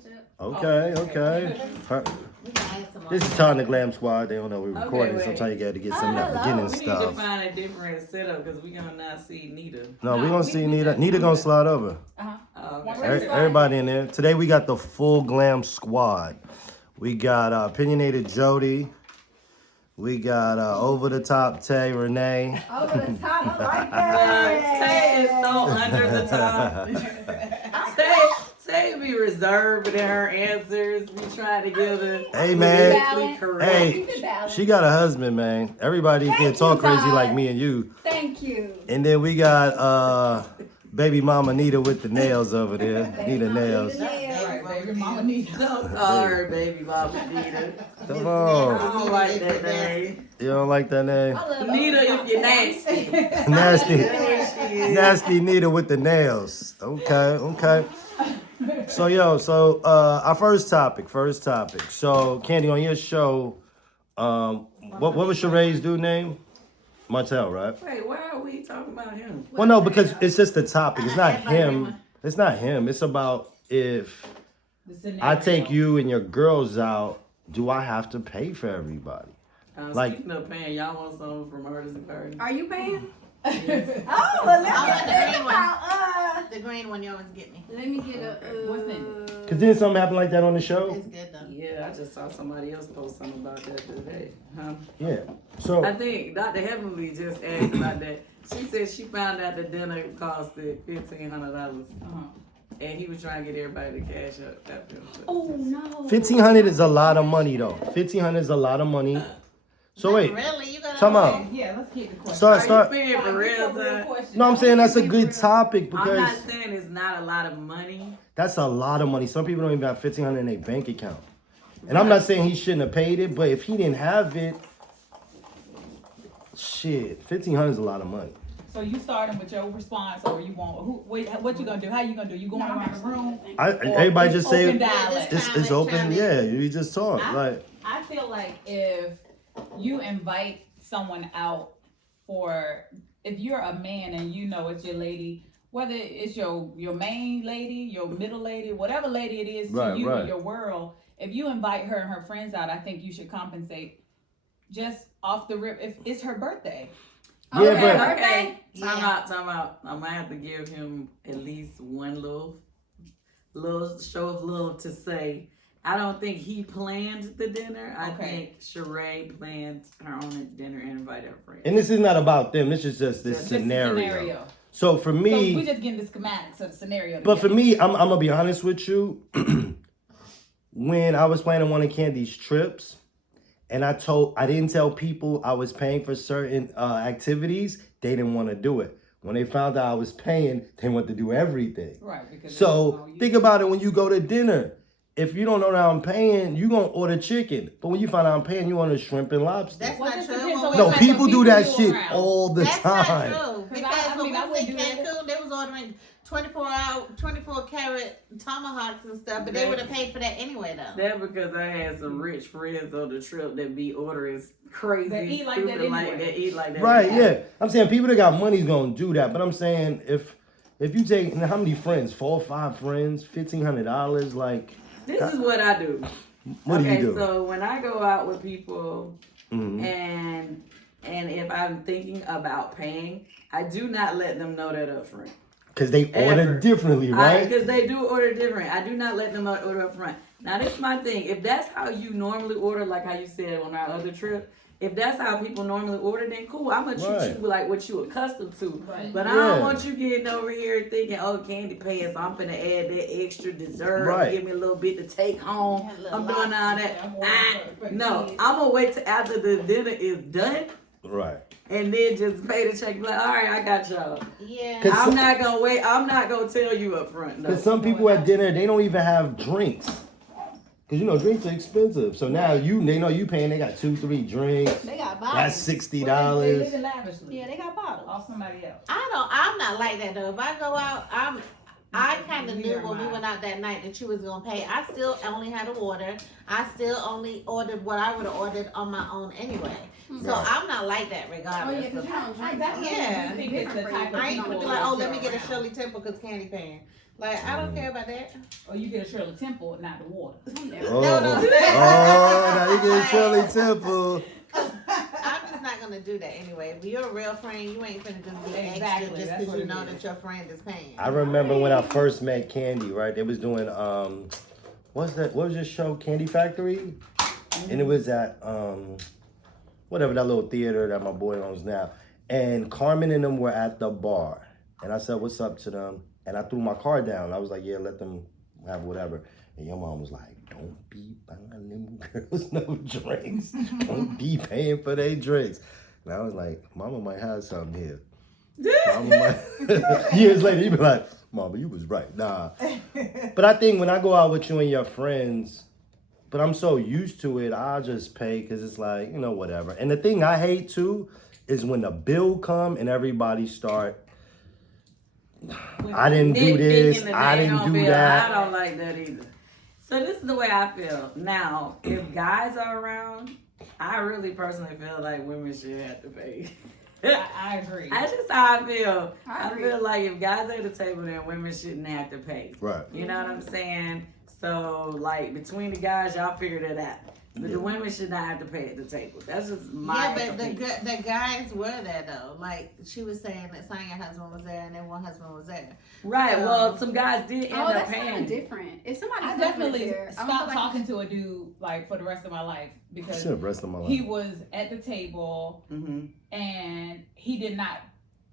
switch up. Okay. This is Todd and the Glam Squad. They don't know we're recording. Sometimes you got to get some of that beginning stuff. We need to find a different setup because we're going to not see Nita. No, we're going to see Nita. Nita going to slide over. Everybody in there. Today we got the full Glam Squad. We got opinionated Jody. We got over the top Tay Renee. Over the top, I like that. Tay is so under the top. Tay be reserved in her answers. We try to give it. Hey man, hey, she got a husband, man. Everybody can talk crazy like me and you. Thank you. And then we got baby mama Nita with the nails over there. Nita nails. Baby mama Nita. Don't call her baby mama Nita. Come on. I don't like that name. You don't like that name? Nita, if you're nasty. Nasty Nita with the nails. Okay. So our first topic. So Candy, on your show, what was Sheree's dude name? Martell, right? Wait, why are we talking about him? Well, no, because it's just the topic. It's not him. It's not him. It's about if I take you and your girls out, do I have to pay for everybody? Speaking of paying, y'all want something from Artists and Party? Are you paying? Yes. Oh, well, let me the green one you always get me. Let me get a. What's in it? Because didn't something happen like that on the show? It's good though. Yeah, I just saw somebody else post something about that today. Yeah. So I think Dr. Heavenly just asked about that. She said she found out the dinner costed $1,500. And he was trying to get everybody to cash up that bill. Oh no. $1,500 is a lot of money though. $1,500 is a lot of money. So wait. Really? You got Come on. Yeah, let's keep the question. Start. Are you paying for real time? No, I'm saying that's a good topic because I'm not saying it's not a lot of money. that's a lot of money. Some people don't even have $1,500 in their bank account. And I'm not saying he shouldn't have paid it, but if he didn't have it, shit, $1,500 is a lot of money. So you starting with your response, or you want what you gonna do? How you gonna do? You going around the room? Everybody just say open dialect? it's open. Yeah, we just talk. I feel like if you invite someone out if you're a man and you know it's your lady, whether it's your main lady, your middle lady, whatever lady it is to you in your world, if you invite her and her friends out, I think you should compensate just off the rip if it's her birthday. Yeah, Okay. Time out. I might have to give him at least one little show of love to say, I don't think he planned the dinner. I think Sheree planned her own dinner and invited her friends. And this is not about them. This is just this scenario. So for me, so we just getting the schematics of the scenario. But for me, I'm gonna be honest with you. When I was planning one of Candy's trips, and I didn't tell people I was paying for certain activities, they didn't want to do it. When they found out I was paying, they want to do everything. Right. Because so think about it when you go to dinner. If you don't know that I'm paying, you're going to order chicken. But when you find out I'm paying, you order shrimp and lobster. That's not true. No, people do that shit all the time. That's not true. Because when we was in Cancun, they was ordering 24 karat tomahawks and stuff, but they would have paid for that anyway, though. That's because I had some rich friends on the trip that be ordering crazy, they eat like that anyway. They eat like that. Right, yeah. I'm saying people that got money is going to do that. But I'm saying if you take, how many friends? 4 or 5 friends? $1,500? Like... This is what I do. What do you do? So when I go out with people and if I'm thinking about paying, I do not let them know that up front. Because they order differently, right? Because they do order different. I do not let them order up front. Now, this is my thing. If that's how you normally order, like how you said on our other trip, if that's how people normally order, then cool. I'm going to treat you like what you accustomed to. Right. But I don't want you getting over here thinking, oh, Candy paying, so I'm going to add that extra dessert. Right. Give me a little bit to take home. I'm doing all that. No, I'm going to wait till after the dinner is done. Right. And then just pay the check. Like, all right, I got y'all. Yeah. I'm not going to wait. I'm not going to tell you up front. Because some people at dinner, they don't even have drinks. Because, drinks are expensive. So now they know you paying. They got 2-3 drinks. They got bottles. That's $60. They live lavishly. Yeah, they got bottles. Off somebody else. I'm not like that, though. If I go out, I kind of knew when we went out that night that you was going to pay. I still only had to order. I still only ordered what I would have ordered on my own anyway. So I'm not like that regardless. Oh, yeah, because you don't drink. Yeah. I think it's the type of I ain't people gonna be like, oh, let me get a Shirley Temple because Candy paying. Like, I don't care about that. Or you get a Shirley Temple, not the water. Oh, no. now you get Shirley Temple. I'm just not gonna do that anyway. If you're a real friend, you ain't finna just be Exactly, extra just that's because what you it know is. that your friend is paying. I remember when I first met Candy, right? They was doing what was your show, Candy Factory? And it was at whatever that little theater that my boy owns now. And Carmen and them were at the bar. And I said, what's up to them? And I threw my card down. I was like, yeah, let them have whatever. And your mom was like, don't be buying them girls no drinks. Don't be paying for their drinks. And I was like, Mama might have something here. Mama might. Years later, you be like, Mama, you was right. Nah. But I think when I go out with you and your friends, but I'm so used to it, I'll just pay because it's like, whatever. And the thing I hate too is when the bill come and everybody start, I didn't do this, I didn't do that. I don't like that either. So this is the way I feel. Now, if guys are around, I really personally feel like women should have to pay. I agree. That's just how I feel. I I agree. feel like if guys are at the table, then women shouldn't have to pay. Right. You know what I'm saying? So, like, between the guys, y'all figure that out. But the women should not have to pay at the table. That's just my opinion. The guys were there though. Like she was saying that Sonya's husband was there and then one husband was there. Right. Well, some guys did end up that's kind paying. of different. If somebody's I definitely there, I don't stopped feel like talking to a dude like for the rest of my life because Shit, rest of my life. he was at the table Mm-hmm. and he did not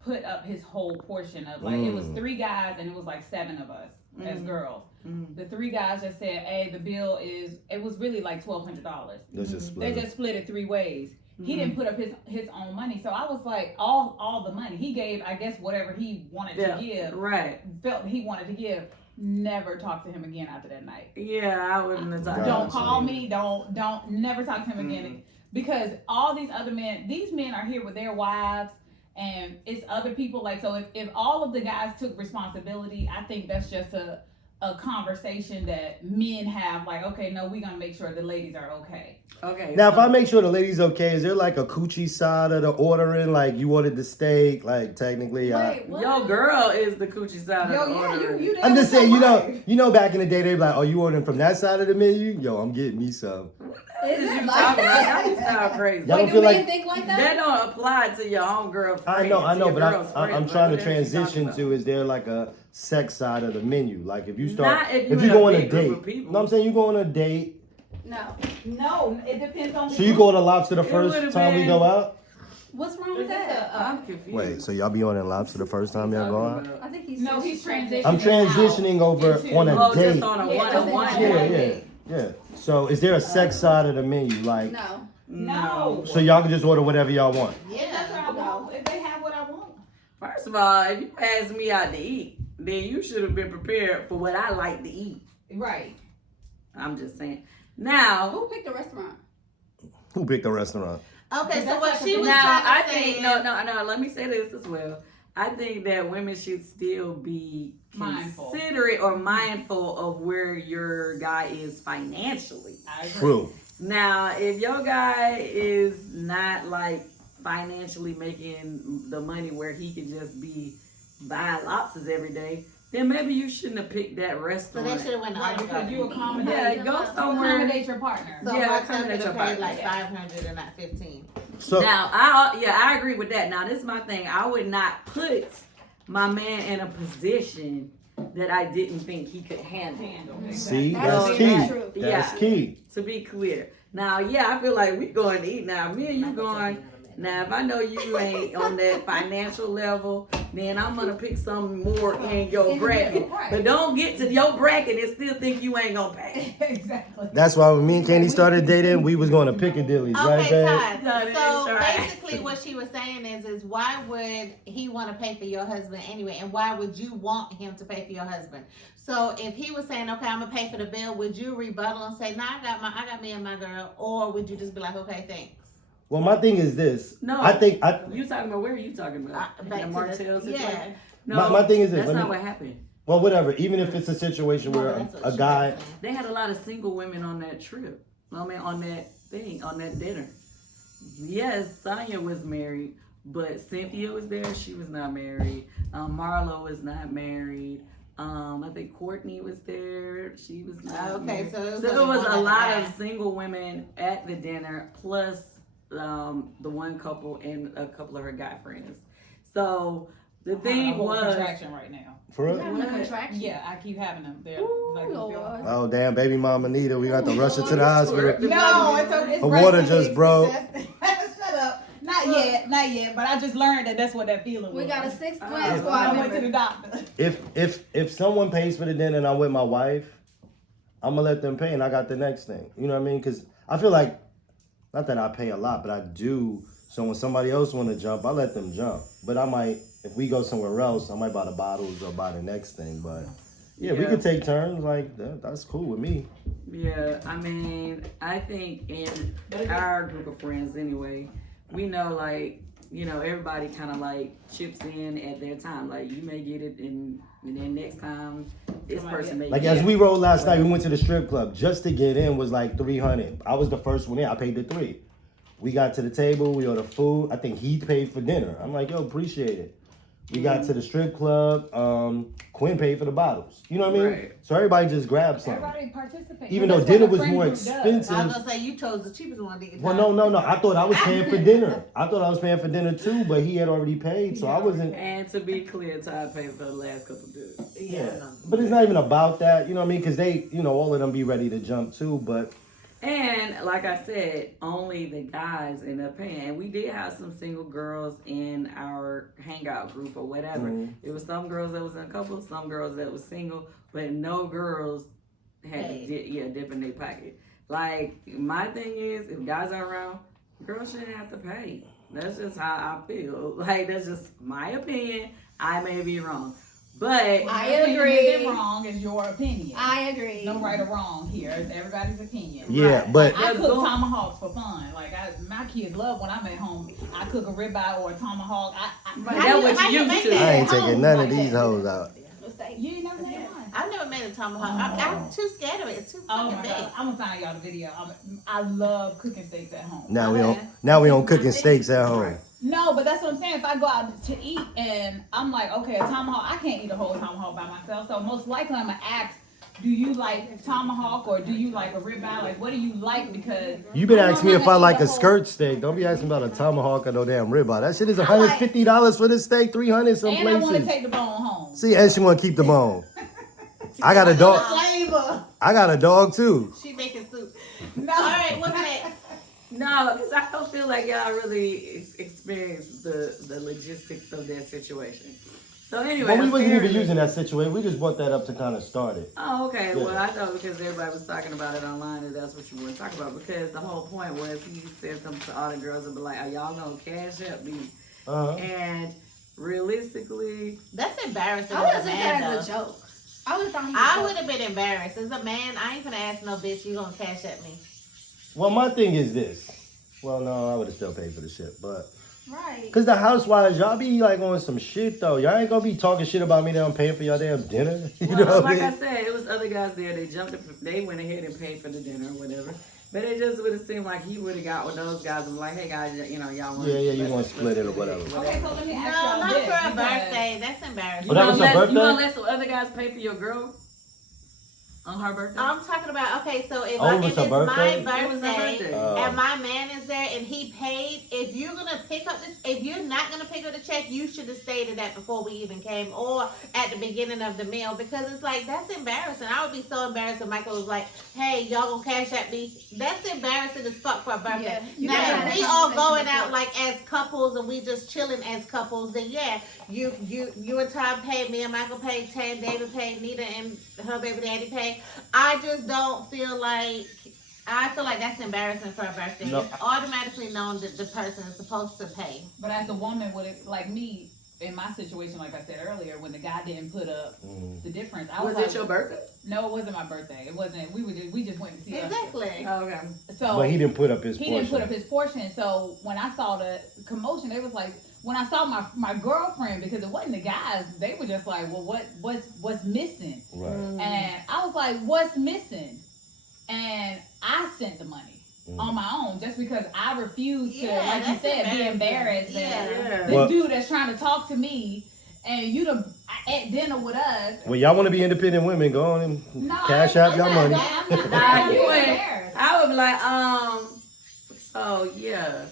put up his whole portion of it was 3 guys and it was like 7 of us as girls. Mm-hmm. The 3 guys just said, "Hey, the bill is." It was really like $1,200. Let's just They split it. just split it 3 ways. He didn't put up his own money, so I was like, all the money he gave, I guess whatever he wanted to give, Right. felt he wanted to give. Never talk to him again after that night. Yeah, I wouldn't have talked. Right. Don't call me. Don't never talk to him again, because all these other men, these men are here with their wives. And it's other people like, so if all of the guys took responsibility, I think that's just a conversation that men have, like, okay, no, we're gonna make sure the ladies are okay. Okay. Now, if I make sure the lady's okay, is there like a coochie side of the ordering? Like you ordered the steak, like technically. Wait, what? Your girl is the coochie side of the order. you I'm just saying, back in the day, they be like, oh, you ordering from that side of the menu? Yo, I'm getting me some. Is You it talking like about? that? That just sound crazy. Y'all Wait, don't do feel men like think like That that? don't apply to your homegirl friends. I know, to your but girl's I'm friends. trying to Like, what else you talking transition about? to, is there like a sex side of the menu? Like if you start, Not if if you you in go a on a big group date, of people. no, I'm saying you go on a date, No, it depends on. so you go to Lobster the It first would've time we been- go out? What's wrong with that? I'm confused. Wait, so y'all be on a Lobster the first time y'all go out? I think he's No, he's transitioning. I'm transitioning over Into- on a Oh, date. just on a Yeah, one-on-one. just Yeah, date. yeah. So is there a sex side of the menu? Like, No. No. so y'all can just order whatever y'all want? If that's what I want. If they have what I want. First of all, if you ask me out to eat, then you should have been prepared for what I like to eat. Right. I'm just saying. Now, Who picked the restaurant? Who picked the restaurant? Okay, so That's what like she a- was now I trying to say think no. Let me say this as well. I think that women should still be Mindful. considerate or mindful of where your guy is financially. I agree. True. Now, if your guy is not like financially making the money where he could just be buying lobsters every day, then maybe you shouldn't have picked that So restaurant. they should have went Right, all because you accommodate. Yeah, go somewhere. Accommodate your partner. So Yeah, why accommodate somebody your paid partner. like 500 and not 15? So Now, I agree with that. Now, this is my thing. I would not put my man in a position that I didn't think he could handle. see, That's that's very key. true. That's Yeah. key. To be clear. Now, I feel like we going to eat now. Me and you going. Now, if I know you ain't on that financial level, then I'm gonna pick something more in your In the bracket. middle, right. But don't get to your bracket and still think you ain't gonna pay. Exactly. That's why when me and Candy started dating, we was going to Piccadilly's, right, Okay, babe? No, Todd. it So is right. basically, what she was saying is why would he want to pay for your husband anyway, and why would you want him to pay for your husband? So if he was saying, okay, I'm gonna pay for the bill, would you rebuttal and say, nah, I got me and my girl, or would you just be like, okay, thanks? Well, my thing is this. No. I think You talking about, where are you talking about? Back The to Martell the, situation? yeah. No, My thing is this, that's let not me- what happened. well, whatever. Even if it's a situation where That's what a she guy, was saying. They had a lot of single women on that trip. I mean, on that thing, on that dinner. Yes, Sonya was married, but Cynthia was there. She was not married. Marlo was not married. I think Courtney was there. She was not Okay, there. so it was, So it was a lot guy. of single women at the dinner, plus the one couple and a couple of her guy friends. So the thing was contraction right now. For real? You having a contraction? Yeah, I keep having them. They're like, Lord. Oh damn, baby mama Nita, we got to rush her to the hospital. no, it's okay. Her water just broke. Shut up. Not yet. But I just learned that that's what that feeling was. We got a 6th Glam I Squad went to the member. doctor. If someone pays for the dinner and I'm with my wife, I'm gonna let them pay and I got the next thing. You know what I mean? Because I feel like, not that I pay a lot, but I do. So when somebody else want to jump, I let them jump. But I might, if we go somewhere else, I might buy the bottles or buy the next thing. But yeah, we could take turns. Like that's cool with me. Yeah, I mean, I think in our group of friends anyway, we know like, you know, everybody kind of like chips in at their time. Like you may get it and then next time this person may Like get as it. we rolled last night, we went to the strip club. Just to get in was like $300. I was the first one in. I paid the $300. We got to the table. We ordered food. I think he paid for dinner. I'm like, yo, appreciate it. We got to the strip club. Quinn paid for the bottles. You know what I mean? Right. So everybody just grabbed something. Everybody participates. Even though That's dinner what a was friend more group does. expensive. I was gonna say you chose the cheapest one to get. Well, no. I thought I was paying for dinner. I thought I was paying for dinner too, but he had already paid, so I wasn't. And to be clear, Todd paid for the last couple dudes. Yeah, but it's not even about that. You know what I mean? Because they, you know, all of them be ready to jump too, but. And like I said, only the guys end up paying. And we did have some single girls in our hangout group or whatever. Mm-hmm. It was some girls that was in a couple, some girls that was single, but no girls had to dip in their pocket. Like my thing is, if guys are around, girls shouldn't have to pay. That's just how I feel. Like that's just my opinion. I may be wrong. But I Your opinion agree. isn't wrong is your opinion. I agree. No right or wrong here. It's everybody's opinion. Yeah, Right. but I cook tomahawks for fun. Like my kids love when I'm at home. I cook a ribeye or a tomahawk. but that's what how you you used make to. that? I ain't Home taking none like of these that. hoes out. You ain't never made one. I've never made a tomahawk. I'm too scared of it. It's too Oh fucking my big. god! I'm gonna find y'all the video. I love cooking steaks at home. Now we don't cooking steaks at home. No, but that's what I'm saying. If I go out to eat and I'm like, okay, a tomahawk, I can't eat a whole tomahawk by myself. So most likely I'm gonna ask, do you like tomahawk or do you like a ribeye? Like, what do you like? Because You been asking me if I like a whole- skirt steak. Don't be asking about a tomahawk or no damn ribeye. That shit is $150 for the steak, $300 some And I want to places. take the bone home. See, and she want to keep the bone. I got a dog. Flavor. I got a dog too. She making soup. No. All right, what's next? No, because I don't feel like y'all really experienced the logistics of that situation. So anyway, Well, we wasn't even apparently- using that situation. We just brought that up to kind of start it. Oh, okay. Yeah. Well, I thought because everybody was talking about it online and that's what you want to talk about. Because the whole point was he said something to all the girls and be like, "Are y'all gonna cash up me?" Uh-huh. And realistically, That's embarrassing. I would as have a took man, that as a though. joke. I would have thought he I was would have been embarrassed. As a man, I ain't gonna ask no bitch, you gonna cash at me. Well, my thing is this. Well, no, I would have still paid for the shit, but right. cause the housewives, y'all be like on some shit though. Y'all ain't gonna be talking shit about me that I'm paying for y'all damn dinner. You know what I like mean? I said, it was other guys there. They went ahead and paid for the dinner or whatever. But it just would have seemed like he would have got with those guys and like, "Hey guys, you know, y'all want You want to split it or whatever. Okay, so let me No, ask y'all not this. for a because- birthday. That's embarrassing. Oh, that was her You birthday? gonna let some other guys pay for your girl on her birthday? I'm talking about, okay, so if, Oh, it was if her it's birthday? my It was her birthday birthday. and my man is there and he paid, if you're gonna pick up if you're not gonna pick up the check, you should have stated that before we even came or at the beginning of the meal, because it's like, that's embarrassing. I would be so embarrassed if Michael was like, "Hey, y'all gonna cash at me?" That's embarrassing as fuck for a birthday. Yeah, you Now, gotta if have we that all conversation going before. out like as couples and we just chilling as couples, then yeah, you and Todd paid, me and Michael paid, Ted, David paid, Nita and her baby daddy paid. I just don't feel like, I feel like that's embarrassing for a birthday. No. It's automatically known that the person is supposed to pay. But as a woman, would it, like me, in my situation, like I said earlier, when the guy didn't put up the difference, I was Was like, it your birthday? no, it wasn't my birthday. It wasn't. We just went to see us. Exactly. Oh, okay. So But he didn't put up his he portion. didn't put up his portion. So when I saw the commotion, it was like, when I saw my girlfriend, because it wasn't the guys, they were just like, well, what's missing? Right. And I was like, what's missing? And I sent the money on my own, just because I refused to, Yeah, like you that's said, be embarrassing. embarrassed. Yeah. That Yeah. this Well- dude that's trying to talk to me, and you done at dinner with us. Well, y'all want to be independent women? Go on and cash out y'all money. Nah, you ain't. I would be like, so yeah.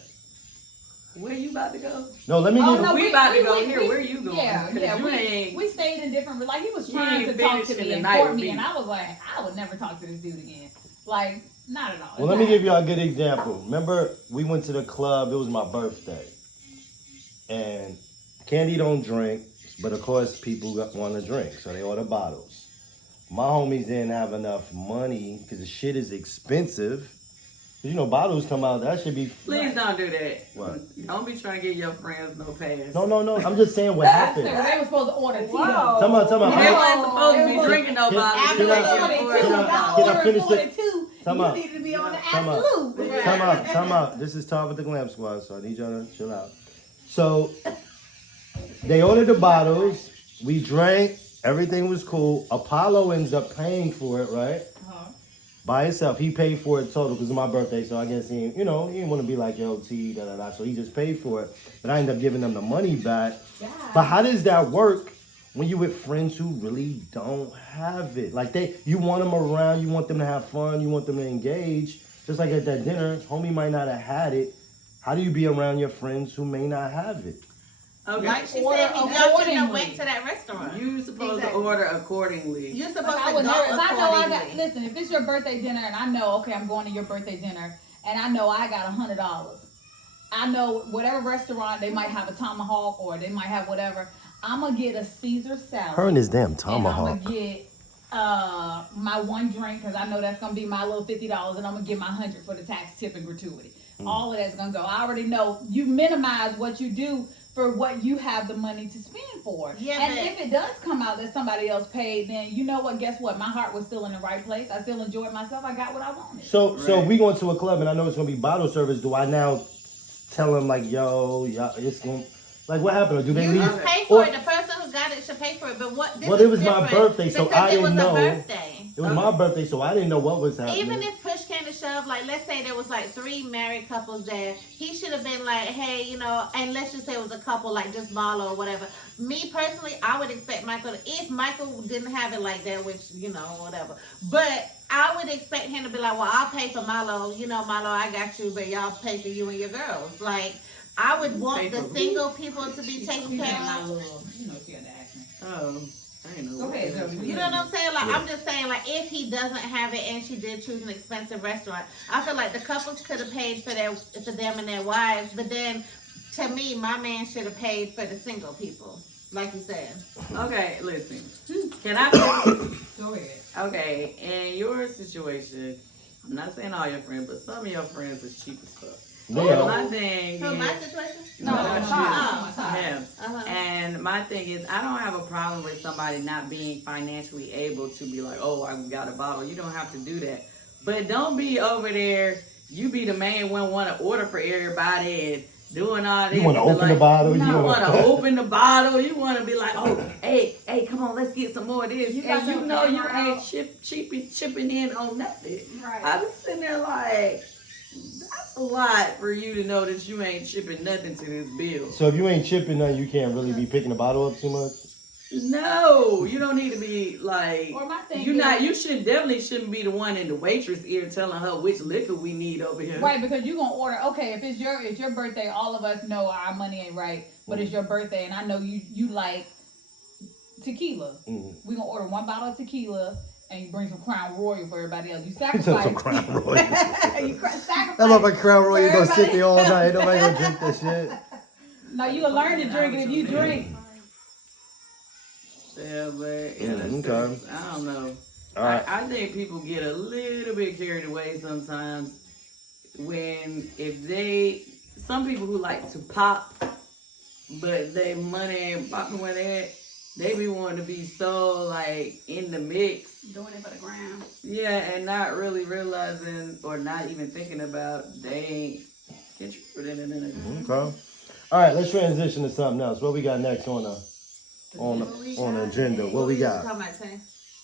Where you about to go? No, let me. We about to go here. Where you going? Yeah. You We stayed in different. Like he was You trying to ain't talk to finished me in and the night court with me, me. and I was like, I would never talk to this dude again. Like, not at all. Well, let me give y'all a good example. Remember, we went to the club. It was my birthday, and Candy don't drink, but of course people want to drink, so they order bottles. My homies didn't have enough money because the shit is expensive. You know, bottles come out. That should be. Please don't do that. What? Don't be trying to give your friends no pass. No. I'm just saying what happened. They were supposed to order Tito. Tell me. They wasn't supposed to be drinking no bottles. Can I finish it? You need to be on the absolute. Time out. This is Todd with the Glam Squad, so I need y'all to chill out. So, they ordered the bottles. We drank. Everything was cool. Apollo ends up paying for it, right? By himself. He paid for it total because of my birthday, so I guess he didn't want to be like, yo, T, da. So he just paid for it. But I ended up giving them the money back. Yeah. But how does that work when you with friends who really don't have it? Like you want them around, you want them to have fun, you want them to engage. Just like at that dinner, homie might not have had it. How do you be around your friends who may not have it? Okay. Like she said, y'all shouldn't have went to that restaurant. You supposed to order accordingly. You're supposed to I would go never. If I know I accordingly. got, listen, if it's your birthday dinner and I know, okay, I'm going to your birthday dinner and I know I got $100. I know whatever restaurant they might have a tomahawk or they might have whatever. I'm gonna get a Caesar salad. Her and his damn And tomahawk. I'm gonna get my one drink because I know that's gonna be my little $50, and I'm gonna get my 100 for the tax, tip, and gratuity. All of that's gonna go. I already know you minimize what you do for what you have the money to spend for. Yeah, and but if it does come out that somebody else paid, then you know what? Guess what? My heart was still in the right place. I still enjoyed myself. I got what I wanted. So if we going to a club and I know it's gonna be bottle service, do I now tell them like, yo, it's gonna like what happened? Or do they you leave? just pay for it. The person who got it should pay for it. But Well, it was my birthday, so because I didn't know. It was a birthday. It was my birthday, so I didn't know what was happening. Even if push came to shove, like let's say there was like 3 married couples there, he should have been like, hey, and let's just say it was a couple like just Marlo or whatever. Me personally, I would expect Michael, if Michael didn't have it like that, which, whatever. But I would expect him to be like, well, I'll pay for Marlo, Marlo, I got you, but y'all pay for you and your girls. Like, I would want the single people to be taken care of. She had to ask me. Oh, I ain't know. Go ahead, Jody. You know what I'm saying? Like, I'm just saying, like, if he doesn't have it and she did choose an expensive restaurant, I feel like the couples could have paid for them and their wives, but then, to me, my man should have paid for the single people, like you said. Okay, listen. Can I? Go ahead. Okay, in your situation, I'm not saying all your friends, but some of your friends are cheap as fuck. Yeah. My thing So is, my situation? No, not Todd. him. Uh-huh. And my thing is, I don't have a problem with somebody not being financially able to be like, oh, I got a bottle. You don't have to do that. But don't be over there. You be the man when want to order for everybody and doing all this. You want to open the bottle? You want to open the bottle. You want to be like, oh, hey, come on, let's get some more of this. You know you ain't chipping in on nothing. Right. I be sitting there like, that's a lot for you to know that you ain't chipping nothing to this bill. So if you ain't chipping nothing, you can't really be picking the bottle up too much? No, you don't need to be like. Or my thing You is- definitely shouldn't be the one in the waitress ear telling her which liquor we need over here. Right, because you gonna order. Okay, if it's your birthday, all of us know our money ain't right, but it's your birthday, and I know you like tequila. We gonna order 1 bottle of tequila, and you bring some Crown Royal for everybody else. You sacrifice. Some Crown Royal. You sacrifice. I love a Crown Royal. You gonna Everybody- sit there all night. Nobody gonna drink this shit. No, you gonna learn to drink it if you drink. Yeah, but that's Okay. true. I don't know. All right. I think people get a little bit carried away sometimes some people who like to pop, but they money ain't popping where they at. They be wanting to be so like in the mix. Doing it for the ground. Yeah, and not really realizing or not even thinking about they ain't contributing in it. Okay. All right, let's transition to something else. What we got next on the agenda? What we got? Talking about, Tay?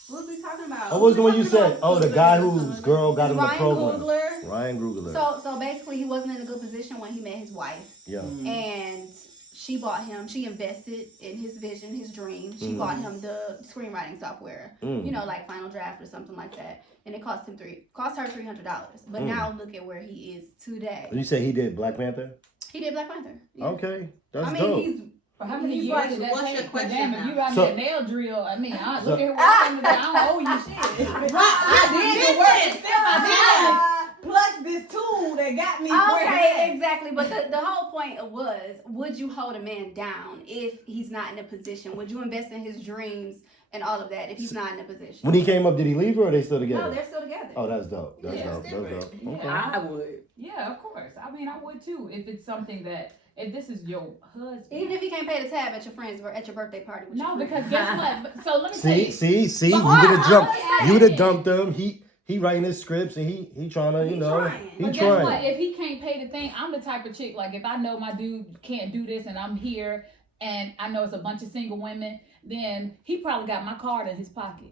What was we talking about? What was the one you said? Oh, the guy whose girl got him the Ryan program. Coogler. Ryan Coogler. So basically, he wasn't in a good position when he met his wife, Yeah. and she bought him. She invested in his vision, his dream. She bought him the screenwriting software, you know, like Final Draft or something like that. And it cost her $300. But now look at where he is today. You say he did Black Panther? He did Black Panther. Yeah. Okay, that's I mean, dope. he's. For how many He's years like, did that what's take? your question Damn, if now? you got me So- a nail drill, I mean, I So- look at what I'm I don't owe you shit. I did the work step by step. Plus this tool that got me Okay, exactly. But the whole point was, would you hold a man down if he's not in a position? Would you invest in his dreams and all of that if he's not in a position? When he came up, did he leave her or are they still together? No, they're still together. Oh, that's dope. That's Yeah, dope. it's That's different. dope. Okay. I would. Yeah, of course. I mean, I would too. If it's something that, if this is your husband. Even if he can't pay the tab at your birthday party. With No, your friends. because guess what? So let me tell you. See, But you why? would have jumped. I'm You would have saying. dumped him. He writing his scripts and he trying to, He trying. he But guess what? trying. If he can't pay the thing, I'm the type of chick, like if I know my dude can't do this and I'm here and I know it's a bunch of single women, then he probably got my card in his pocket.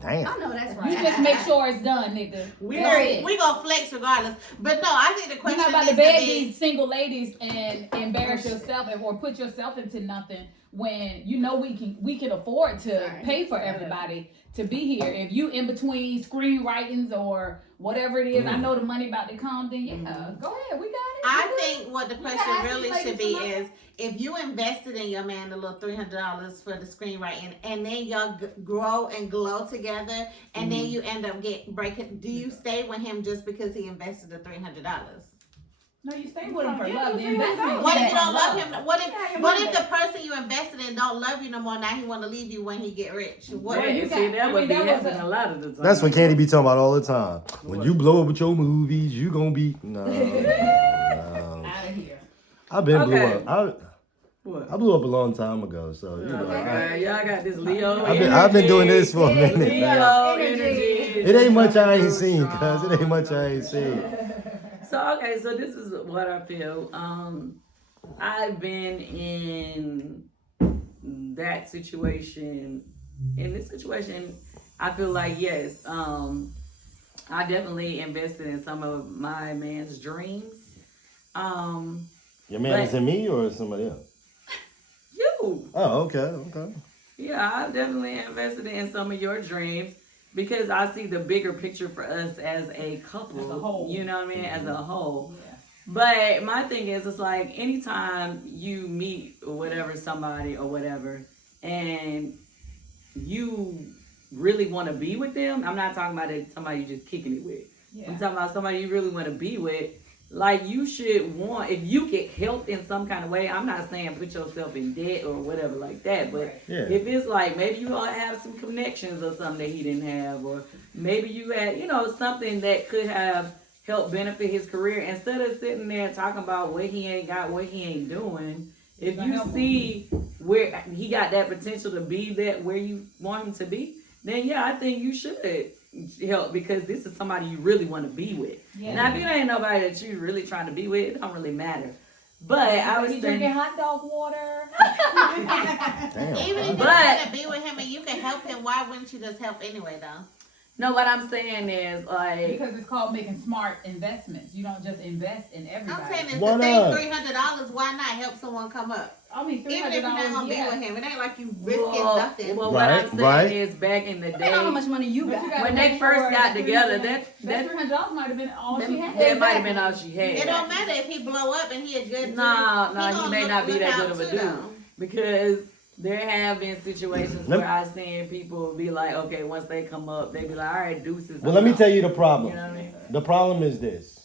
Damn. I know that's right. You just make sure it's done, nigga. We That's it. gonna flex regardless. But no, I think the You're question not about to needs beg be, these single ladies and embarrass yourself or put yourself into nothing when you know we can afford to Sorry. pay for everybody to be here. If you in between screenwritings or whatever it is, I know the money about to come. Then go ahead, we got it. I think what the question ask really these should ladies be for is if you invested in your man a little $300 for the screenwriting and then y'all grow and glow together and then you end up breaking, do you stay with him just because he invested the $300? No, you stay with him for love. The investment. What if came you don't from love him? What Yeah, if the person you invested in don't love you no more? Now he want to leave you when he get rich. What? Yeah, you you got- see, that I would mean, be that was happening a lot of the time. That's what Candy be talking about all the time. When you blow up with your movies, you gonna be no. Out of here. I've been blew Okay. up. What? I blew up a long time ago, so you know. Okay, y'all got this Leo. I've been doing this for a minute, man. Leo Energy. energy. It ain't much I ain't seen, cuz it ain't much I ain't seen. So okay, so this is what I feel. I've been in that situation. In this situation, I feel like yes, I definitely invested in some of my man's dreams. Your man is in me or somebody else? You. Oh, okay. Yeah, I definitely invested in some of your dreams because I see the bigger picture for us as a couple. As a whole. You know what I mean? As a whole. Yeah. But my thing is, it's like anytime you meet somebody or whatever, and you really want to be with them, I'm not talking about somebody you just kicking it with. Yeah. I'm talking about somebody you really want to be with. Like you should want, if you get help in some kind of way, I'm not saying put yourself in debt or whatever like that, but Right. Yeah. if it's like maybe you all have some connections or something that he didn't have, or maybe you had, something that could have helped benefit his career, instead of sitting there talking about what he ain't got, what he ain't doing, if you see where he got that potential to be that where you want him to be, then yeah, I think you should help because this is somebody you really want to be with. Yeah. Now, if it ain't nobody that you really trying to be with, it don't really matter. But I was He drinking saying, hot dog water. Damn. Even if you But- want to be with him and you can help him, why wouldn't you just help anyway, though? no, what I'm saying is like, Because it's called making smart investments. You don't just invest in everybody. I'm saying if Why the thing not? $300, why not help someone come up? I mean, $300. Even if you're not gonna be yeah. with him, it ain't like you risking nothing. well, what I'm Right, saying right. is back in the I don't know how day, much money you But got. you gotta when they make first sure got that together, that $300 might have been all she had. that might have been all she had. It don't matter if he blow up and he a good dude. No, He he gonna may not be look that out good of a too, dude. though. Because there have been situations Let- where I've seen people be like, okay, once they come up, they be like, all right, deuces. Well, let me tell you the You problem. know what I mean? The problem is this.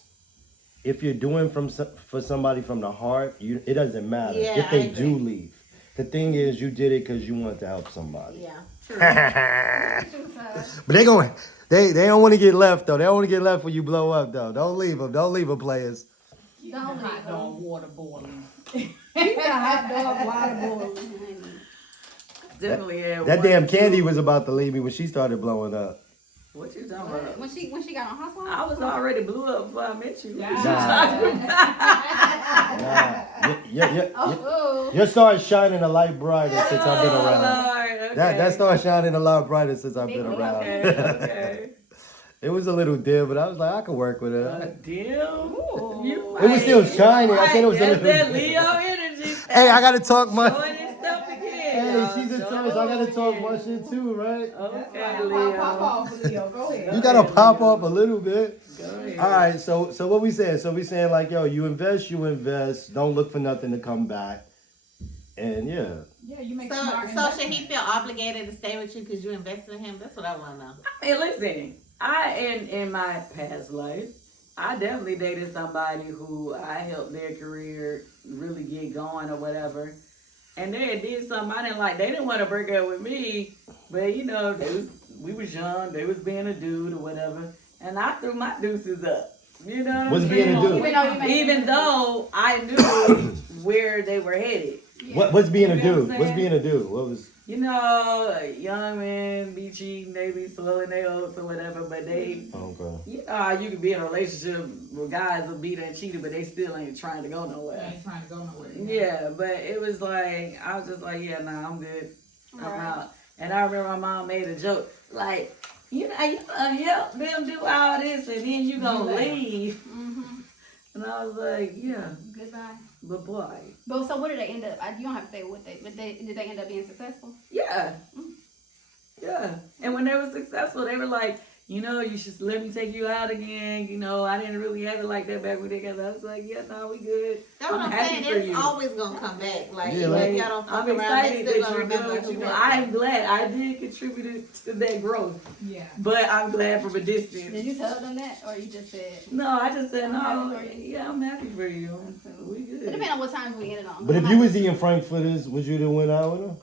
If you're doing for somebody from the heart, it doesn't matter Yeah, if they I do agree. leave. The thing is, you did it because you wanted to help somebody. Yeah. But they don't want to get left though. They don't want to get left when you blow up though. Don't leave them. Don't leave them, players. Don't leave Hot dog water boiling. Keep the hot dog water boiling. Definitely had That one, damn Candy two. was about to leave me when she started blowing up. What you talking about? When she got on hotline? I was already blew up before I met you. What you Yeah. talking about? Oh, Your star is shining a light brighter since I've been around. Lord, okay. That star is shining a lot brighter since I've been around. Okay, okay. It was a little dim, but I was like, I could work with A it. deal? You It was still right. shining. I said it was a That's little that Leo energy. Hey, I gotta talk my. Showing his stuff again. Hey, she's a tourist. I gotta talk my shit too, right? Okay, Leo. Pop off, Leo. Go ahead. You gotta pop up a little bit. Go ahead. All right, so what we saying? So we saying like, yo, you invest. Don't look for nothing to come back. And yeah. Yeah, you make So smart should he feel obligated to stay with you because you invested in him? That's what I want to know. Hey, listen, in my past life, I definitely dated somebody who I helped their career really get going or whatever. And they did something I didn't like. They didn't want to break up with me, but you know, we was young, they was being a dude or whatever. And I threw my deuces up. You know what I'm What's saying? being a dude? Even though I knew where they were headed. Yeah. What's being a dude? What What's being a dude? What was? You know, young men be cheating, they be swelling their oats or whatever, but they, you know, you can be in a relationship with guys who beat and cheated, but they still ain't trying to go nowhere. Ain't trying to go nowhere. Yeah, but it was like, I was just like, yeah, nah, I'm good. I'm out. And I remember my mom made a joke, like, you know, you help them do all this and then you gonna leave. Mm-hmm. And I was like, yeah. Goodbye. But boy. But so what did they end up? You don't have to say what did they end up being successful? Yeah. Yeah. And when they were successful, they were like, you know, you should let me take you out again. You know, I didn't really have it like that back when they got. I was like, yeah, no, we good. That's what I'm saying. It's always gonna come back. Like, yeah, if y'all don't fuck I'm around, excited they still that gonna you're remember doing what who you do. made I'm glad I did contribute to that growth. Yeah. But I'm glad from a distance. Did you tell them that, or you just said? No, I just said, I'm no, happy for you. yeah, I'm happy for you. We It good. depends on what time we ended on. But if you was eating Frankfurters, would you have went out with them?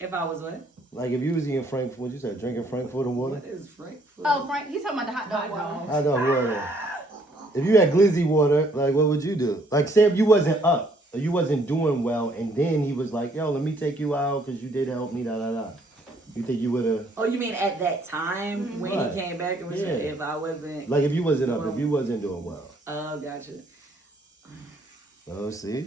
If I was what? Like if you was eating Frankfurt, what you said, drinking Frankfurter water? What is Frankfurt? Oh, Frank, he's talking about the hot dog water. I know water. If you had glizzy water, like what would you do? Like say if you wasn't up, or you wasn't doing well, and then he was like, yo, let me take you out because you did help me, da da da. You think you would have? Oh, you mean at that time when Right. he came back and was Yeah. if I wasn't? Like if you wasn't up, if you wasn't doing well. Oh, gotcha. Oh, see.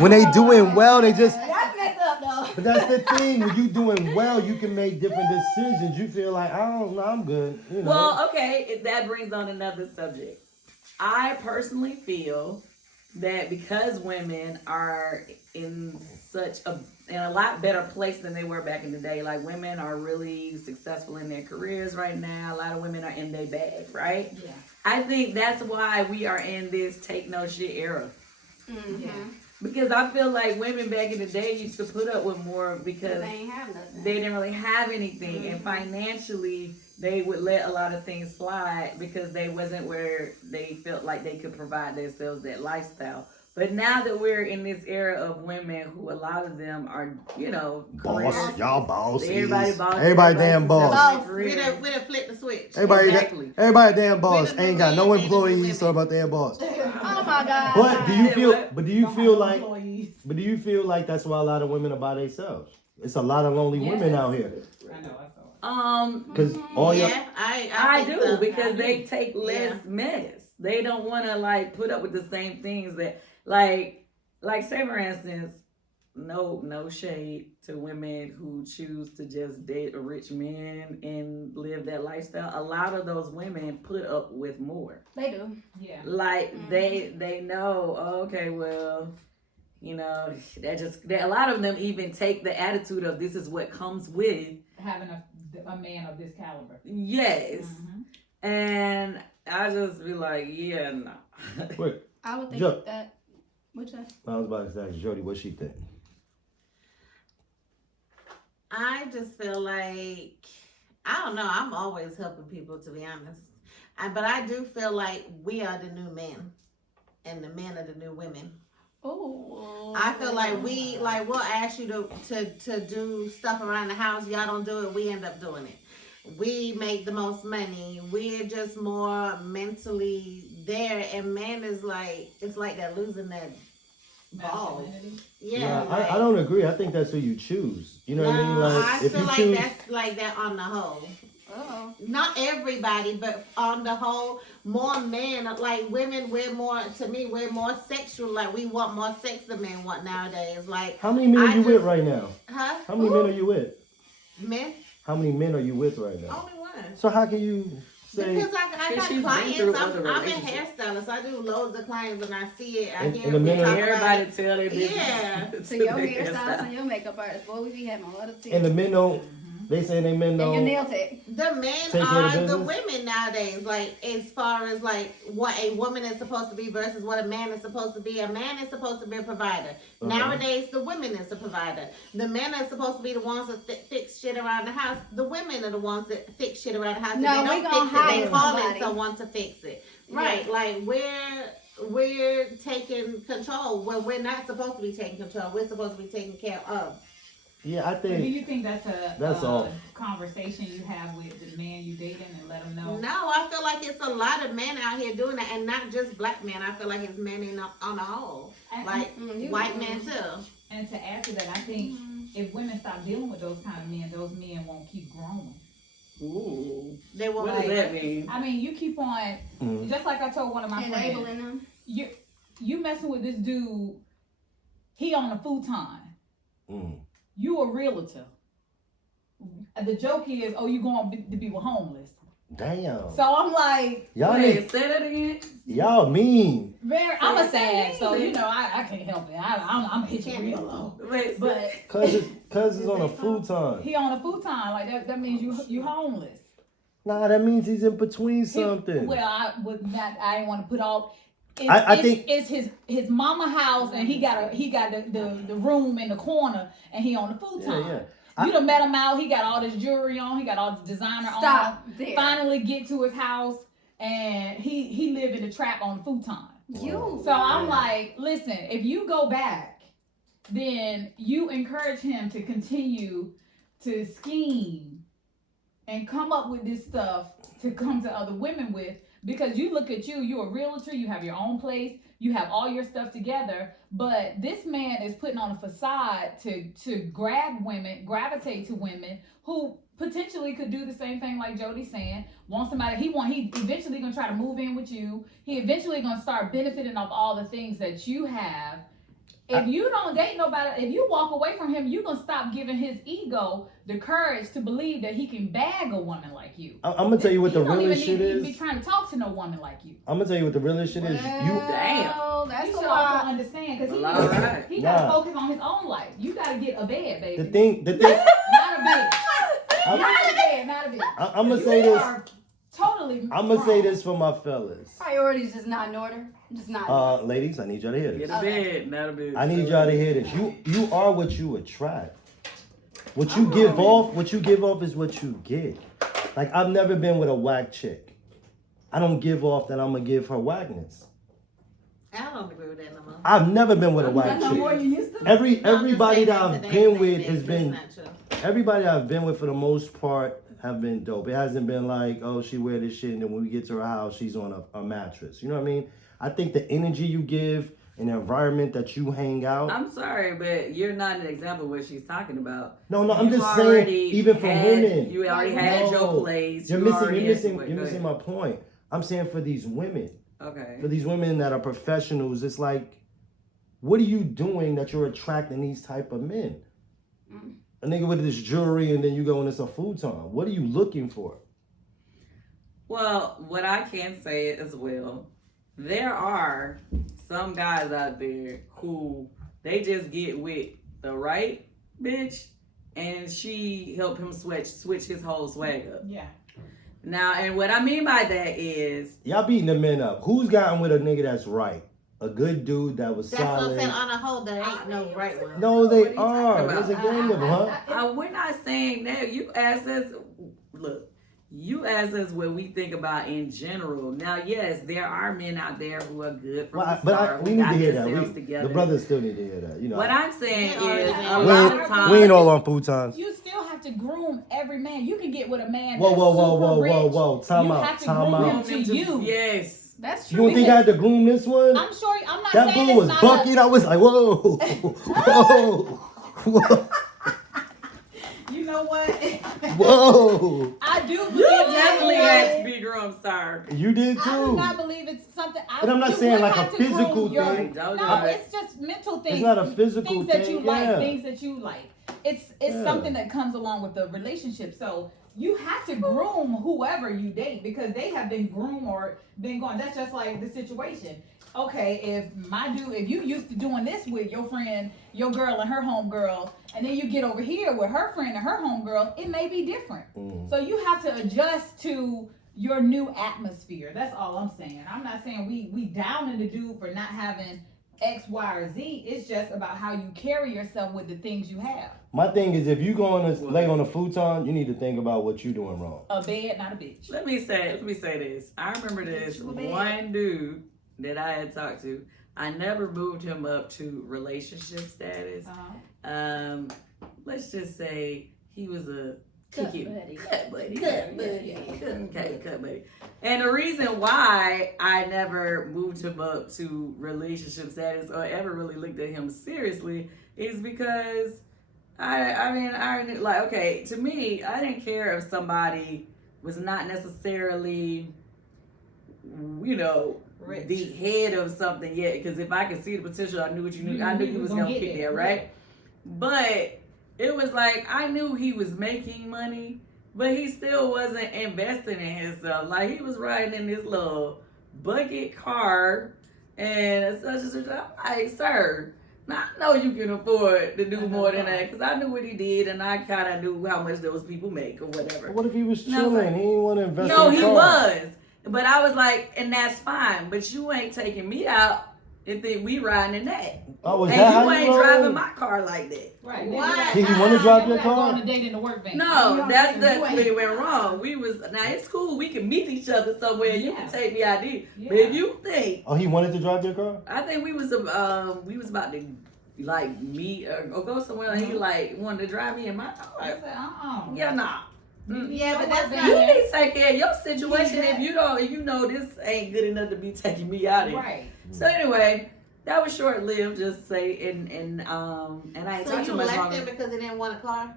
When they doing well, they just. That's messed up though. But that's the thing. When you doing well, you can make different decisions. You feel like I don't know, I'm good. You know. Well, okay, that brings on another subject. I personally feel that because women are in a lot better place than they were back in the day. Like women are really successful in their careers right now. A lot of women are in their bag, right? Yeah. I think that's why we are in this take no shit era. Mm-hmm. Yeah. Because I feel like women back in the day used to put up with more because They ain't have nothing. they didn't really have anything, and financially they would let a lot of things slide because they wasn't where they felt like they could provide themselves that lifestyle. But now that we're in this era of women who a lot of them are, you know, boss, careers, y'all bosses. everybody Everybody damn boss. Boss, Career. we done flipped the switch. Everybody, Exactly. everybody damn boss. Women Ain't got no women, employees, women. so about their boss. Oh my God. But do you Say feel? what? But do you feel like? Employees. But do you feel like that's why a lot of women are by themselves? It's a lot of lonely women out here. I know, I saw it. Because all your Yeah, I think do so. because they take less Yeah. mess. They don't want to like put up with the same things that like say for instance, no shade to women who choose to just date a rich man and live that lifestyle. A lot of those women put up with more. They do. Yeah. Like they know, okay, well, you know, a lot of them even take the attitude of this is what comes with Having a man of this caliber. yes. Mm-hmm. And I just be like, yeah, no. Wait, I would think Joe. that. Which one? I was about to ask Jody what she think. I just feel like I don't know. I'm always helping people, to be honest. But I do feel like we are the new men, and the men are the new women. Oh. I feel like we'll ask you to do stuff around the house. Y'all don't do it. We end up doing it. We make the most money. We're just more mentally there, and man is like it's like they're losing that balls. Masculinity. Yeah, like, I don't agree. I think that's who you choose. You know what I mean? Like I if feel you like choose, that's like that on the whole. Oh. Not everybody, but on the whole, more men. Like women, we're more sexual. Like we want more sex than men want nowadays. Like how many men are I you with just- right now? huh? How many men are you with? Men? How many men are you with right now? Only one. So how can you say. Because I got she's been clients. through I'm other a relationships. hairstylist. I do loads of clients and I see it. I And- hear and the men people are- talk about Everybody it. tell their business. Yeah. To your hairstylist and your makeup artist, boy, we be having a lot of tea. And the men don't. They saying they men And your don't. nail tech. The men Take care of are business? the women nowadays. Like as far as like what a woman is supposed to be versus what a man is supposed to be. A man is supposed to be a provider. Nowadays, the women is the provider. The men are supposed to be the ones that fix shit around the house. The women are the ones that fix shit around the house. No, If they we don't gonna fix it, they hire call in somebody. someone to fix it. Right? Like we're taking control when we're not supposed to be taking control. We're supposed to be taken care of. Yeah, I Do think. you think that's That's all. conversation you have with the man you dating and let them know? No, I feel like it's a lot of men out here doing that, and not just black men. I feel like it's men on the whole, like white men too. And to add to that, I think if women stop dealing with those kind of men, those men won't keep growing. Ooh. They will. What does that mean? I mean, you keep on, just like I told one of my friends, Enabling them. you messing with this dude, he on a futon. You a realtor. The joke is, oh, you going to be with homeless. Damn. So I'm like, Y'all Wait, say that again. y'all mean. I'm a sad, so you know I can't help it. I'm hitching real low. Wait, But Cause it's on a futon. he on a futon, like that means you homeless. Nah, that means he's in between something. Well, I didn't want to put all. I think it's his mama house, and he got the room in the corner, and he on the futon. Yeah. You done met him out. He got all this jewelry on. He got all the designer on. There. Finally get to his house, and he live in the trap on the futon. You. So I'm like, listen, if you go back, then you encourage him to continue to scheme and come up with this stuff to come to other women with, because you look at you're a realtor, you have your own place, you have all your stuff together, but this man is putting on a facade to gravitate to women who potentially could do the same thing like Jody's saying. Want somebody he eventually gonna try to move in with you. He eventually gonna start benefiting off all the things that you have. If you don't date nobody, if you walk away from him, you're gonna stop giving his ego the courage to believe that he can bag a woman like you. I'm gonna tell you what the He don't realest even shit need to is. be trying to talk to no woman like you. I'm gonna tell you what the realest shit is. Well, You that's should a also lot. understand, because Alright. he gotta Nah. focus on his own life. You gotta get a bed, baby. The thing. Not a bitch. I'm, Not a bed, not a bitch. I'm gonna You say this. are totally I'm gonna say wrong. this for my fellas. Priorities just not in order. Just not. In order. Ladies, I need y'all to hear Get this. a bed, not a bed. I need y'all to hear this. You are what you attract. What you give off is what you get. Like, I've never been with a whack chick. I don't give off that I'm gonna give her whackness. I don't agree with that no more. I've never been with a whack no more chick. you used to. Everybody that I've been with has That's been not true. everybody I've been with for the most part have been dope. It hasn't been like, oh, she wear this shit and then when we get to her house, she's on a mattress. You know what I mean? I think the energy you give and the environment that you hang out. I'm sorry, but you're not an example of what she's talking about. No, I'm You just saying, already even for had- women. You already had your No. place. You're You missing already had- Go you're missing ahead. my point. I'm saying for these women. Okay. For these women that are professionals, it's like, what are you doing that you're attracting these type of men? A nigga with this jewelry and then you go and it's a futon. What are you looking for? Well, what I can say as well, there are some guys out there who they just get with the right bitch and she helped him switch his whole swag up. Yeah. Now, and what I mean by that is, Y'all beating the men up. Who's gotten with a nigga that's right? A good dude that was That's what I'm solid. saying. On the whole, there ain't no right one. No, they What are you talking are. There's a about? gang of them, huh? we're not saying that. You asked us, look, you asked us what we think about in general. Now, yes, there are men out there who are good from the start, we who need got to hear themselves that. together. The brothers still need to hear that. You know. What I'm saying Yeah, is, yeah. a we lot ain't, of times, we ain't all on futons. You still have to groom every man. You can get with a man Whoa, that's whoa, whoa, super whoa, rich. whoa, whoa. Time You out. have to Time groom out. him to you. Yes. That's You true. don't think I had to groom this one? I'm sure. I'm not That saying bull it's was not bucking. I was like, whoa, whoa, whoa, You know what? whoa. I do believe You definitely that. had to be groomed, sir. You did I do too. not believe it's something. And I'm not you saying would like a have to groom physical your- thing. Don't No, do it. it's just mental things. It's not a physical things that you thing, like, yeah. things that you like. It's Yeah. something that comes along with the relationship. So you have to groom whoever you date because they have been groomed or been going. That's just like the situation. Okay, if you used to doing this with your friend, your girl and her homegirls, and then you get over here with her friend and her homegirls, it may be different. So you have to adjust to your new atmosphere. That's all I'm saying. I'm not saying we down in the dude for not having X, Y, or Z. It's just about how you carry yourself with the things you have. My thing is, if you going to lay on a futon, you need to think about what you're doing wrong. A bed, not a bitch. Let me say this. I remember this one dude that I had talked to. I never moved him up to relationship status. Let's just say he was a cut buddy. And the reason why I never moved him up to relationship status or ever really looked at him seriously is because to me, I didn't care if somebody was not necessarily, rich. The head of something yet. Because if I could see the potential, I knew I knew he was gonna get there, right? But it was like I knew he was making money, but he still wasn't investing in himself. Like he was riding in this little bucket car, and I'm like, sir. Now, I know you can afford to do more than that because I knew what he did and I kind of knew how much those people make or whatever. What if he was chilling? He didn't want to invest No, in he car. was. But I was like, and that's fine. But you ain't taking me out and think we riding in that. Oh, and you ain't driving my car like that. Right. Why? Did you want to drive your You're not car? going on a date in the work van. No, that's where it went wrong. Now it's cool. We can meet each other somewhere. You can take me out there. Yeah. But if you think, Oh, he wanted to drive your car? I think we was about to like meet or go somewhere. And he like wanted to drive me in my car. I said, Yeah, nah. Yeah, but that's not You need to take care of your situation if you know this ain't good enough to be taking me out of. Right. So anyway, that was short lived. Just say and I ain't So talked you too much left longer. him because he didn't want a car?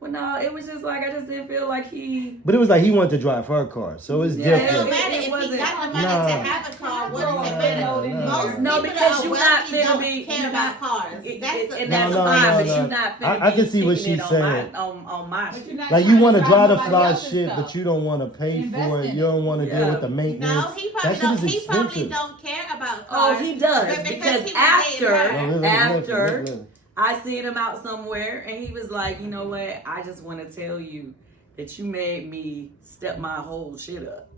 Well, no, it was just like I just didn't feel like he. But it was like he wanted to drive her car, so it's Yeah, It different. don't matter if he wasn't- got the money Nah. to have a car. What does it Nah, matter? nah. Most No, people because that are you not wealthy finna don't be- care you about not- cars. That's And the that's No, fine, no, but no. you not finna I can be see what sticking she's it saying. on my But shit. you're not Like trying you want to drive drive the somebody fly else's shit, stuff. but you don't want to pay Invest for it. in You don't want to deal Yeah. with the maintenance. No, he That probably shit don't. is He probably expensive. don't care about Oh, cars. he does But because he was dating her. after I seen him out somewhere and he was like, you know what? I just want to tell you that you made me step my whole shit up.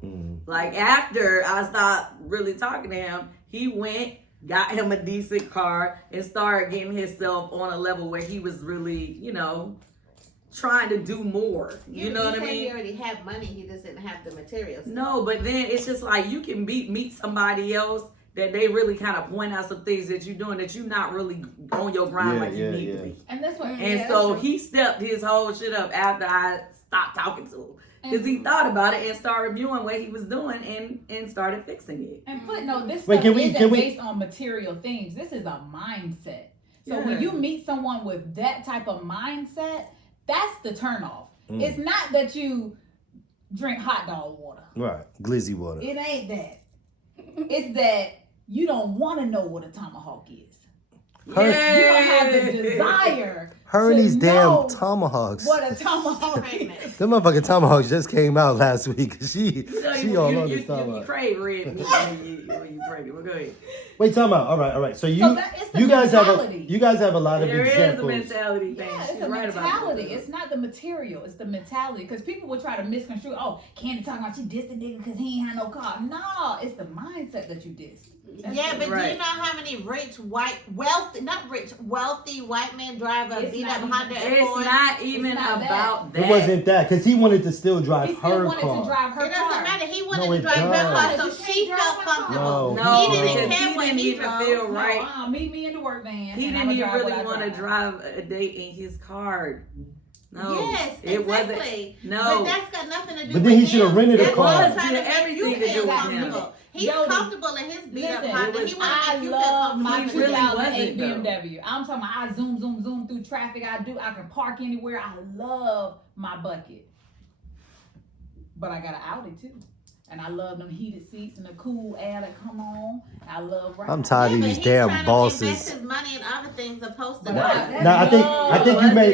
Like after I stopped really talking to him, he went, got him a decent car and started getting himself on a level where he was really, trying to do more. You know what I mean? He already had money. He just didn't have the materials. No, but then it's just like you can meet somebody else that they really kind of point out some things that you're doing that you're not really on your grind like you need to be. And that's what. And so he stepped his whole shit up after I stopped talking to him. Because he thought about it and started reviewing what he was doing and started fixing it. And footnote, this Wait, stuff can isn't we- based on material things. This is a mindset. So when you meet someone with that type of mindset, that's the turnoff. It's not that you drink hot dog water. Right, glizzy water. It ain't that. It's that you don't want to know what a tomahawk is. You don't have the desire. Her and to these know damn tomahawks. What a tomahawk is. Them motherfucking tomahawks just came out last week. She all on this You tomahawk. crave red meat when you pregnant. Well, go ahead. Wait, time out. All right. So you it's the you guys mentality. have a lot of There is a examples. mentality thing. Yeah, it's She's a right about mentality. that. It's not the material. It's the mentality. Because people will try to misconstrue. Oh, Candy talking about she dissed the nigga because he ain't had no car. No, it's the mindset that you diss. Yeah, but do Right. you know how many wealthy white men drive a It's beat not up even- Honda It's Accord? not even It's not about that. It wasn't that because he wanted to still drive He still her wanted car. to drive her It doesn't car. matter. He wanted No, to it drive her car does. so she felt comfortable. No, No, he didn't because care he what didn't he even drove. feel right. Meet me in the work van. He and didn't I'ma even drive really what I want to drive. drive a date in his car. No, Yes, it wasn't. exactly. No, But that's got nothing to do But with then he him. should have rented a That's car. what I'm trying to make Everything you to do feel with him. comfortable. He's Jody, comfortable in his beat up listen, Honda. He want to I make you feel love my He comfortable. really 2008 wasn't, though. BMW. I'm talking about I zoom through traffic. I can park anywhere. I love my bucket. But I got an Audi too. And I love them heated seats and the cool air that come on. I love riding. I'm tired of but these he's damn trying to bosses. invest his money in other things opposed to Right. that. Now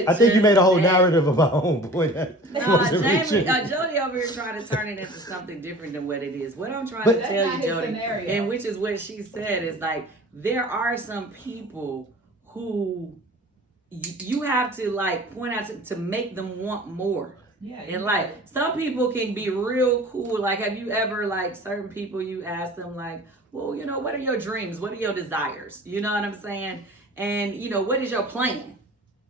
I think you made a whole Wasn't narrative about homeboy that Nah, wasn't Jamie, reaching. Jody over here trying to turn it into something different than what it is. What I'm trying But- to That's tell not you, his Jody, scenario. and which is what she said, is like there are some people who you have to like point out to make them want more. Yeah, And like some people can be real cool. Like, have you ever like certain people you ask them like, well, you know, what are your dreams? What are your desires? You know what I'm saying? And you know, what is your plan?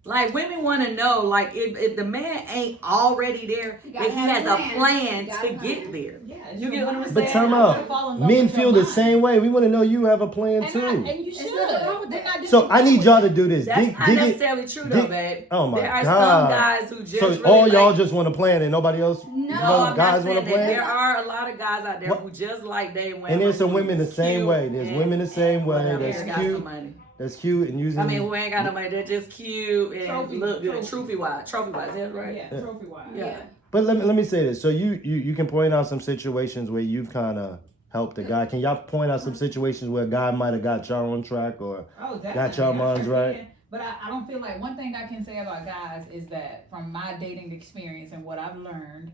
Like women want to know, like if the man ain't already there, You if gotta he have has a a plan. plan You got to a get plan. there. Yeah, You get what I'm But saying? time I out. wanna fall in love Men with your feel the mind. same way. We want to know you have a plan And too. you There's should. nothing wrong with We're that. not So I need disagreeing y'all to with do this. That's Dig not it. necessarily true though, babe. Oh my There are God. some guys who just So really all y'all like, just want to plan and nobody else. No, I'm guys not want to saying that. plan. There are a lot of guys out there What? who just like they women. And there's some who's women the same cute way. There's and- women the same and way. whatever, That's got cute. some money. That's cute and using. I mean, who ain't got no money? They're just cute and Trophy- look good. trophy. Trophy wise, that's right. Yeah, trophy wise. Yeah. But let me say this. So you can point out some situations where you've kind of helped a guy. Can y'all point out some situations where a guy might have got y'all on track or Oh, definitely. got y'all I minds sure right? can. But I don't feel like one thing I can say about guys is that from my dating experience and what I've learned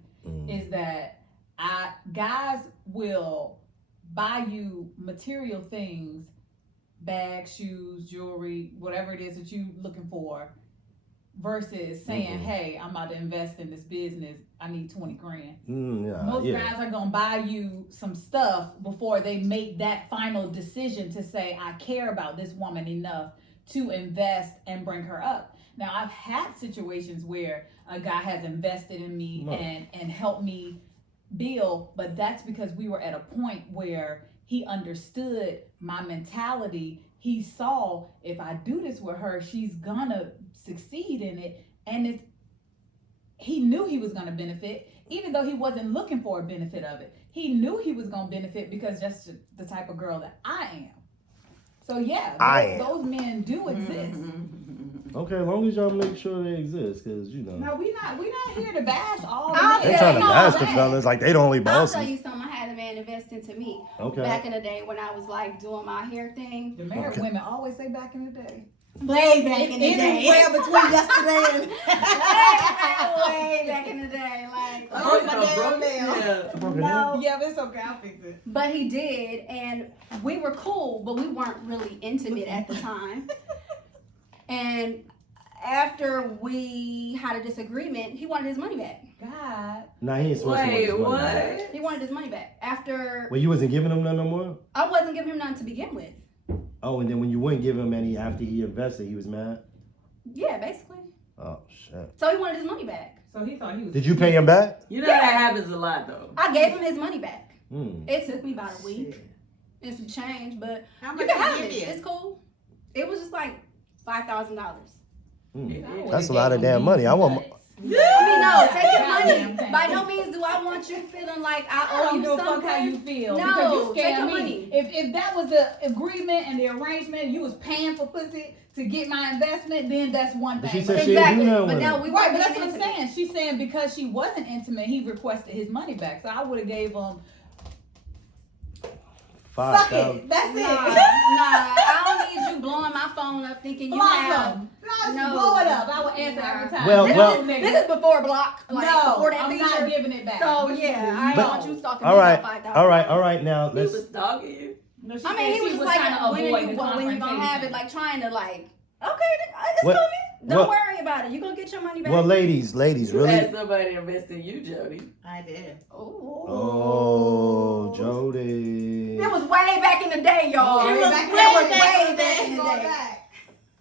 is that guys will buy you material things, bags, shoes, jewelry, whatever it is that you're looking for, versus saying, "Hey, I'm about to invest in this business. I need 20 grand." Most guys are gonna buy you some stuff before they make that final decision to say, "I care about this woman enough to invest and bring her up." Now, I've had situations where a guy has invested in me and helped me build, but that's because we were at a point where he understood my mentality. He saw, if I do this with her, she's gonna succeed in it, and he knew he was gonna benefit, even though he wasn't looking for a benefit of it. He knew he was gonna benefit because that's the type of girl that I am. So yeah, those men do exist. Okay, as long as y'all make sure they exist, because you know. No, we not here to bash all I'll the They men. trying to no, bash the that- fellas like they the only I'll bosses. tell you something. I had a man invest into me Okay. back in the day when I was like doing my hair thing. The married women always say back in the day. Way back in the day. Anywhere between yesterday and way back in the day. Like, Oh, my damn nail. Yeah. no. Yeah, but it's okay. I'll fix it. But he did, and we were cool, but we weren't really intimate at the time. And after we had a disagreement, he wanted his money back. God. Nah, he ain't supposed to want his Wait, money back. what? He wanted his money back. After Well, you wasn't giving him none no more? I wasn't giving him none to begin with. Oh, and then when you wouldn't give him any after he invested, he was mad? Yeah, basically. Oh, shit. So he wanted his money back. So he thought he was. Did you pay him back? You know that happens a lot though. I gave him his money back. Hmm. It took me about a week and some change, but How you much can have you it. give you? It's cool. It was just like $5,000. That's a lot of damn money. I want. I mean, no, take your Goddamn money. thing. By no means do I want you feeling like I I owe don't you give a fuck something. how you feel. No, because you take scared your me. money. If that was the agreement and the arrangement, you was paying for pussy to get my investment, then that's one But thing. she said But she didn't do Exactly. nothing But with now it. we right, were but that's what I'm intimate. saying. She's saying because she wasn't intimate, he requested his money back. So I would have gave him fuck 5,000. it. That's Nah, it. I don't need you blowing my phone up thinking you Block have. him. No, No. blow it up. I would answer Nah. every time. Well, This well- is nigga. This is before block. Like, no, before that I'm feature. not giving it back. So What you yeah, do? I ain't But- want you stalking All me right, about $5,000. all right. Now He let's. was stalking you. No, she I said mean, he she was just trying like, to when avoid the you gonna have it, confrontation. like trying to like, okay, it's What- coming. Don't what- worry about it. You gonna get your money back. Well, ladies, You really. had somebody invest in you, Jody. I did. Oh, Jody. It was way back in the day, y'all. It was way back in the day.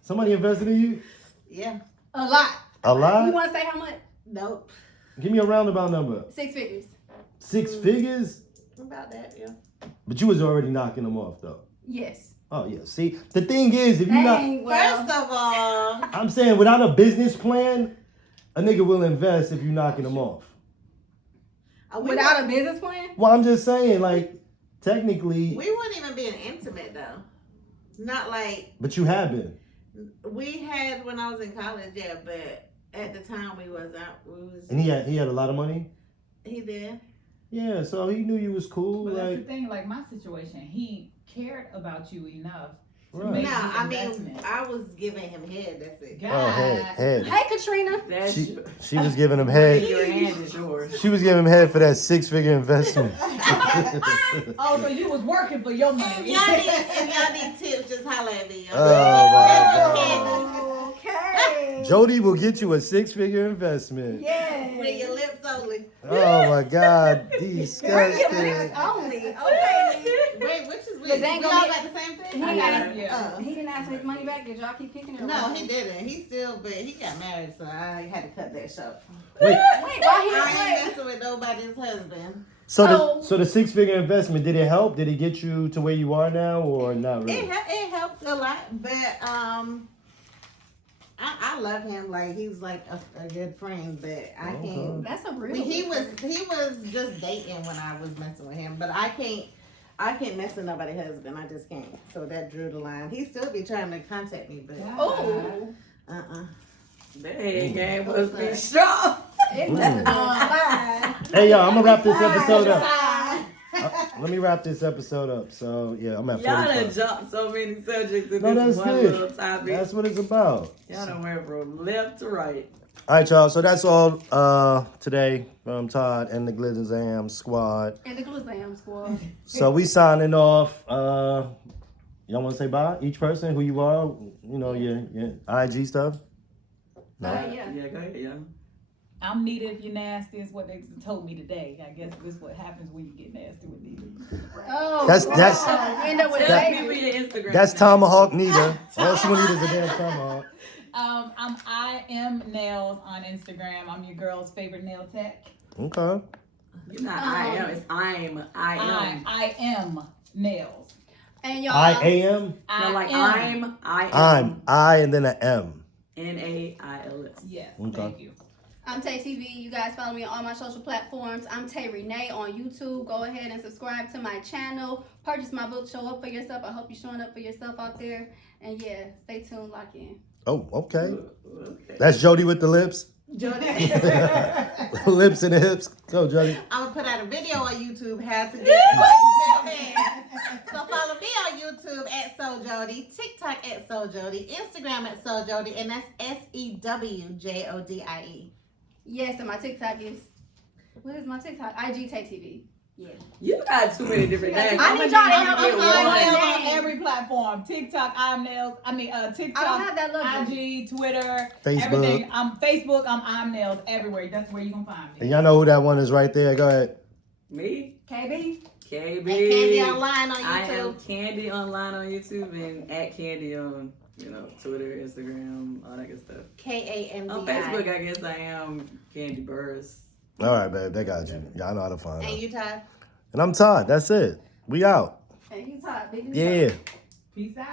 Somebody invested in you? Yeah. A lot. A You lot? want to say how much? Nope. Give me a roundabout number. 6 figures. 6 figures? About that, yeah. But you was already knocking them off, though. Yes. Oh, yeah. See, the thing is, if you're not. Dang, well, First of all, I'm saying without a business plan, a nigga will invest if you're knocking them off. without a business plan? Well, I'm just saying, like, technically, we weren't even being intimate though. Not like but you have been. we had when I was in college, yeah, but at the time we was out. We was. And he had a lot of money? He did. Yeah, so he knew you was cool. But that's the Like, thing, like my situation, he cared about you enough to Right. make No, the I mean, investment. I was giving him head. That's it. God. oh, head. Hey, Katrina. That's She was giving him head. your hand is yours. She was giving him head for that 6-figure investment. Oh, so you was working for your If money. y'all need tips, just holler at me. Oh, Okay. Jody will get you a 6-figure investment. Yeah. With your lips only. Oh my God, Lips disgusting. only. Okay. Wait, which is Cause weird? they ain't We gonna all be- got the same thing? He didn't, ask, Yeah. he didn't ask for his money back. Did y'all keep kicking it? No, he didn't. He still, but he got married, so I had to cut that short. Wait, Wait, why he I ain't wait? messing with nobody's husband. so the 6-figure investment, did it help? Did it get you to where you are now, or not really? It helped a lot, but I love him. Like he's like a good friend, but I can't. That's a real. He was just dating when I was messing with him, but I can't mess with nobody's husband. I just can't. So that drew the line. He still be trying to contact me, but Oh. That head game must be strong. It must have Hey, y'all, I'm gonna wrap this episode up. Bye. Let me wrap this episode up. So yeah, I'm at Y'all done 45. jumped so many subjects in No, this that's one good. little topic. That's what it's about. Y'all done went from left to right. All right, y'all. So that's all today from Todd and the Glam Squad. And the Glam Squad. So we signing off. Y'all want to say bye? Each person, who you are, you know, your IG stuff. No. Yeah. Yeah, go ahead, y'all. I'm Nita if you're nasty is what they told me today. I guess this is what happens when you get nasty with Nita. Oh. That's- You end up with a Tell baby. people your Instagram. That's name. Tomahawk Nita. All she want to eat is a damn tomahawk. I am nails on Instagram. I'm your girl's favorite nail tech. Okay. You're not I am, it's I am. I am nails. And y'all. I am. No, like am. I am. I'm I and then an M. NAILS. Yes, Okay. thank you. I'm Tay TV. You guys follow me on all my social platforms. I'm Tay Renee on YouTube. Go ahead and subscribe to my channel. Purchase my book. Show up for yourself. I hope you're showing up for yourself out there. And yeah, stay tuned. Lock in. Oh, okay. Okay. That's Jody with the lips. Jody. Lips and the hips. Go, Jody. I'm gonna put out a video on YouTube how to get so follow me on YouTube at Soul Jody, TikTok at Soul Jody, Instagram at Soul Jody, and that's SEWJODIE. Yes, and my TikTok is. What is my TikTok? IG Tay TV. Yeah. You got too many different names. I need y'all to help me get find one. nails. On every platform. TikTok, I'm nails. TikTok. I don't have that luxury. IG, Twitter, Facebook. everything. Facebook, I'm nails everywhere. That's where you gonna find And me. y'all know who that one is right there. Go ahead. Me? KB. KB. And Candy Online on I am YouTube. Candy Online on YouTube and at Candy on, Twitter, Instagram, all that good stuff. KANDI. On Facebook, I guess I am Candy Burris. All right, babe. They got you. Y'all know how to find And her. you, Todd? And I'm Todd. That's it. We out. And he's hot. Big Yeah. Peace out.